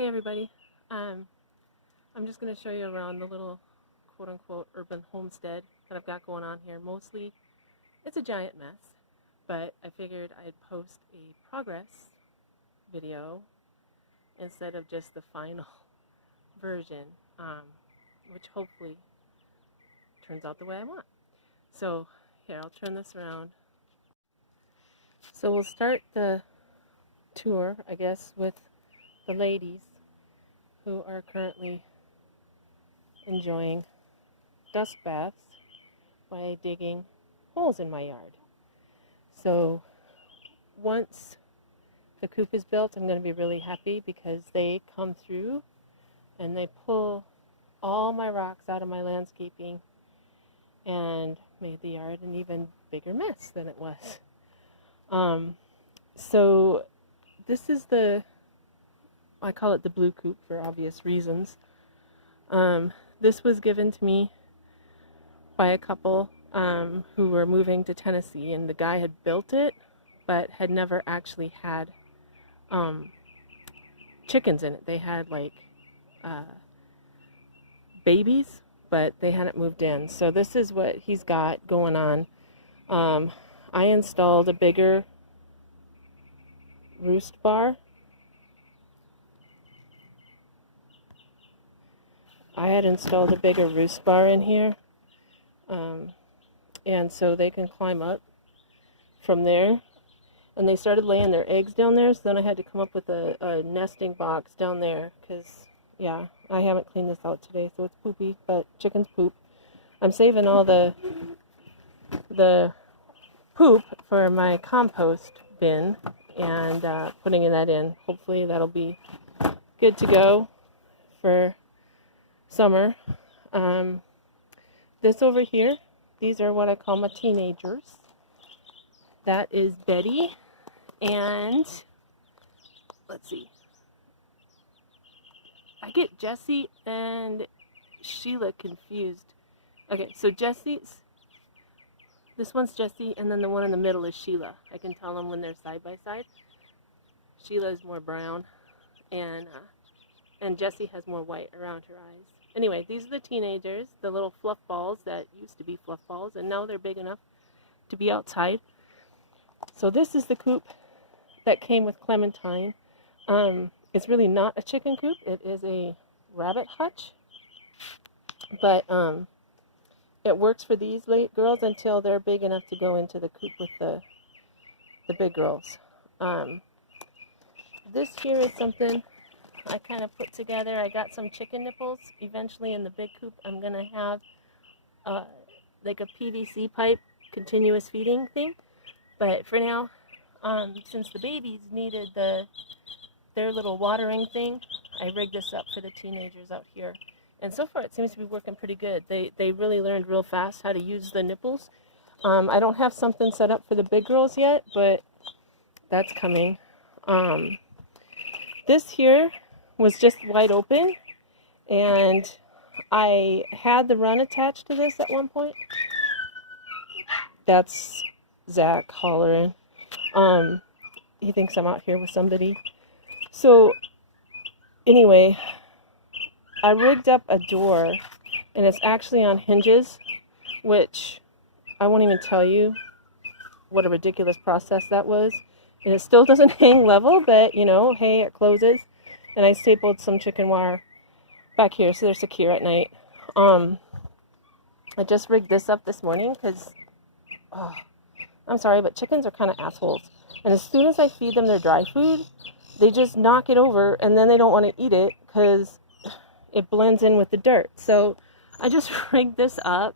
Hey everybody, I'm just going to show you around the little quote-unquote urban homestead that I've got going on here. Mostly it's a giant mess, but I figured I'd post a progress video instead of just the final version, which hopefully turns out the way I want. So here, I'll turn this around. So we'll start the tour, I guess, with the ladies who are currently enjoying dust baths by digging holes in my yard. So once the coop is built, I'm going to be really happy because they come through and they pull all my rocks out of my landscaping and made the yard an even bigger mess than it was. So this is I call it the blue coop for obvious reasons. This was given to me by a couple who were moving to Tennessee, and the guy had built it but had never actually had chickens in it. They had like babies, but they hadn't moved in. So this is what he's got going on. I installed a bigger roost bar. I had installed a bigger roost bar in here, and so they can climb up from there. And they started laying their eggs down there, so then I had to come up with a nesting box down there, because, yeah, I haven't cleaned this out today, so it's poopy, but chickens poop. I'm saving all the poop for my compost bin and putting that in. Hopefully that'll be good to go for summer. This over here, these are what I call my teenagers. That is Betty, and let's see, I get Jessie and Sheila confused. Okay, so this one's Jessie, and then the one in the middle is Sheila. I can tell them when they're side by side. Sheila is more brown, and Jessie has more white around her eyes. Anyway, these are the teenagers, the little fluff balls that used to be fluff balls, and now they're big enough to be outside. So this is the coop that came with Clementine. It's really not a chicken coop. It is a rabbit hutch. But it works for these late girls until they're big enough to go into the coop with the big girls. This here is something I kind of put together. I got some chicken nipples. Eventually in the big coop I'm going to have like a PVC pipe continuous feeding thing. But for now, since the babies needed their little watering thing, I rigged this up for the teenagers out here. And so far it seems to be working pretty good. They really learned real fast how to use the nipples. I don't have something set up for the big girls yet, but that's coming. This here was just wide open, and I had the run attached to this at one point. That's Zach hollering. He thinks I'm out here with somebody. So anyway, I rigged up a door, and it's actually on hinges, which I won't even tell you what a ridiculous process that was. And it still doesn't hang level, but you know, hey, it closes. And I stapled some chicken wire back here so they're secure at night. I just rigged this up this morning because I'm sorry, but chickens are kind of assholes. And as soon as I feed them their dry food, they just knock it over, and then they don't want to eat it because it blends in with the dirt. So I just rigged this up,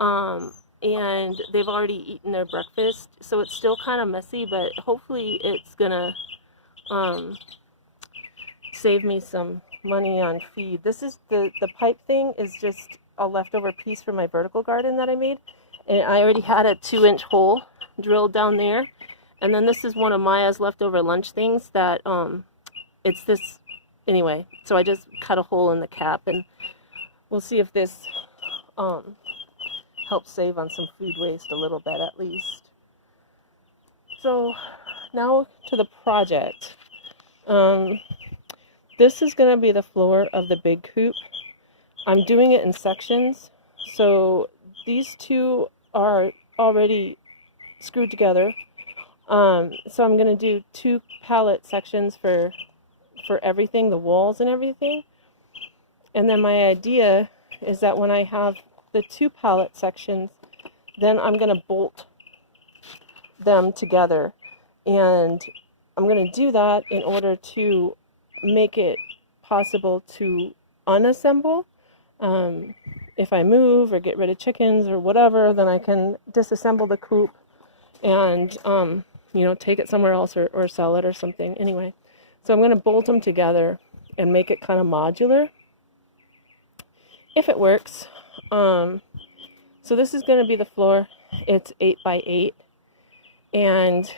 and they've already eaten their breakfast, so it's still kind of messy, but hopefully it's gonna save me some money on feed. This is the pipe thing is just a leftover piece from my vertical garden that I made, and I already had a 2-inch hole drilled down there. And then this is one of Maya's leftover lunch things that it's this anyway, so I just cut a hole in the cap, and we'll see if this helps save on some food waste a little bit at least. So now to the project. this is going to be the floor of the big coop. I'm doing it in sections, so these two are already screwed together. So I'm going to do 2 pallet sections for everything, the walls and everything. And then my idea is that when I have the 2 pallet sections, then I'm going to bolt them together. And I'm going to do that in order to make it possible to unassemble. If I move or get rid of chickens or whatever, then I can disassemble the coop and take it somewhere else or sell it or something. Anyway, so I'm going to bolt them together and make it kind of modular, if it works. So this is going to be the floor. It's 8 by 8, and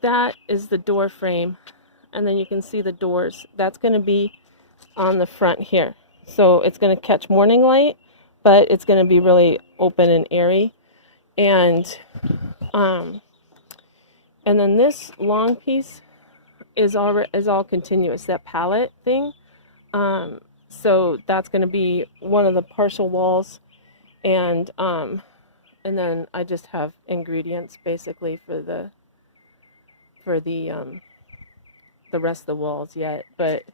that is the door frame, and then you can see the doors. That's going to be on the front here. So it's going to catch morning light, but it's going to be really open and airy. And then this long piece is all continuous, that pallet thing. So that's going to be one of the partial walls, and then I just have ingredients basically for the rest of the walls yet. But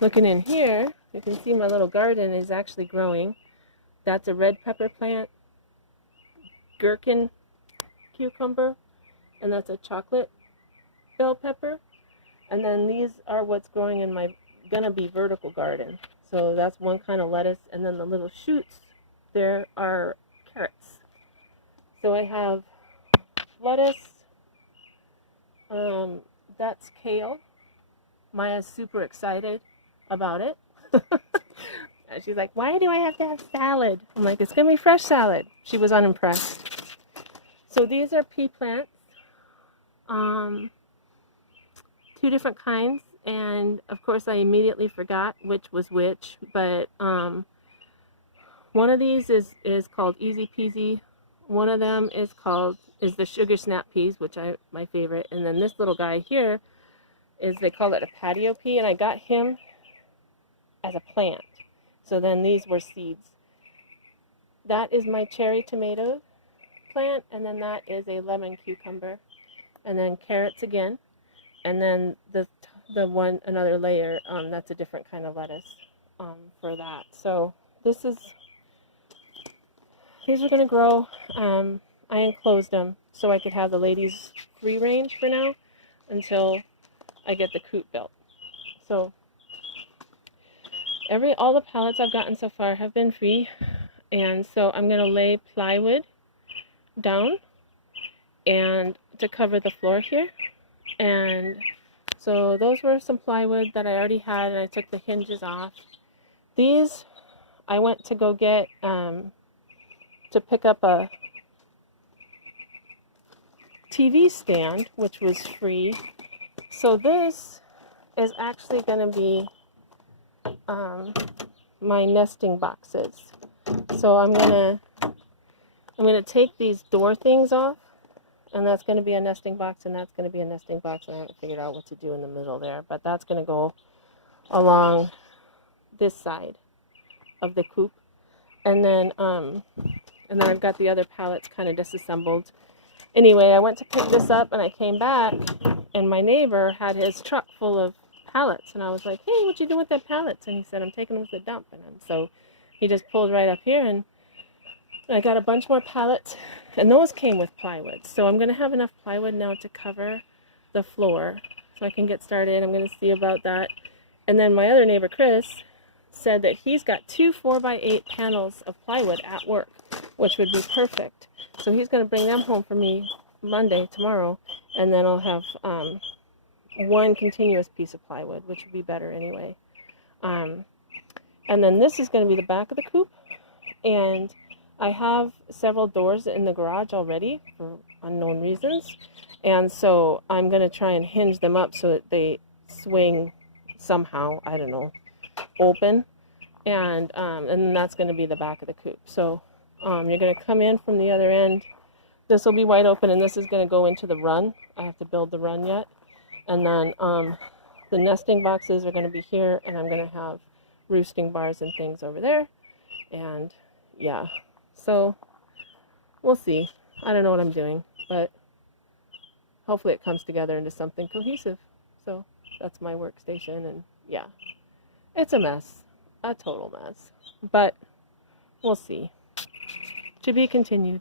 looking in here, you can see my little garden is actually growing. That's a red pepper plant, gherkin cucumber, and that's a chocolate bell pepper. And then these are what's growing in my gonna be vertical garden. So that's one kind of lettuce, and then the little shoots there are carrots. So I have lettuce, that's kale. Maya's super excited about it. And she's like, why do I have to have salad? I'm like, it's gonna be fresh salad. She was unimpressed. So these are pea plants, 2 different kinds, and of course I immediately forgot which was which, but one of these is called Easy Peasy. One of them is the Sugar Snap Peas, which my favorite, and then this little guy here they call it a patio pea, and I got him as a plant. So then these were seeds. That is my cherry tomato plant, and then that is a lemon cucumber, and then carrots again, and then another layer, that's a different kind of lettuce for that. So these are going to grow. I enclosed them so I could have the ladies free range for now until I get the coop built. So all the pallets I've gotten so far have been free, and so I'm going to lay plywood down and to cover the floor here. And so those were some plywood that I already had, and I took the hinges off. These I went to go get to pick up a TV stand, which was free. So this is actually going to be my nesting boxes. So I'm gonna take these door things off, and that's going to be a nesting box, and that's going to be a nesting box, and I haven't figured out what to do in the middle there, but that's going to go along this side of the coop. And then I've got the other pallets kind of disassembled. Anyway, I went to pick this up, and I came back, and my neighbor had his truck full of pallets, and I was like, hey, what you doing with the pallets? And he said, I'm taking them to the dump. And so he just pulled right up here, and I got a bunch more pallets, and those came with plywood. So I'm going to have enough plywood now to cover the floor so I can get started. I'm going to see about that. And then my other neighbor, Chris, said that he's got 2 4x8 panels of plywood at work, which would be perfect. So he's going to bring them home for me tomorrow, and then I'll have one continuous piece of plywood, which would be better anyway. And then this is going to be the back of the coop, and I have several doors in the garage already for unknown reasons, and so I'm going to try and hinge them up so that they swing somehow, I don't know, open, and then that's going to be the back of the coop. So you're going to come in from the other end. This will be wide open, and this is going to go into the run. I have to build the run yet. And then the nesting boxes are going to be here, and I'm going to have roosting bars and things over there. And yeah, so we'll see. I don't know what I'm doing, but hopefully it comes together into something cohesive. So that's my workstation, and yeah, it's a mess, a total mess, but we'll see. To be continued.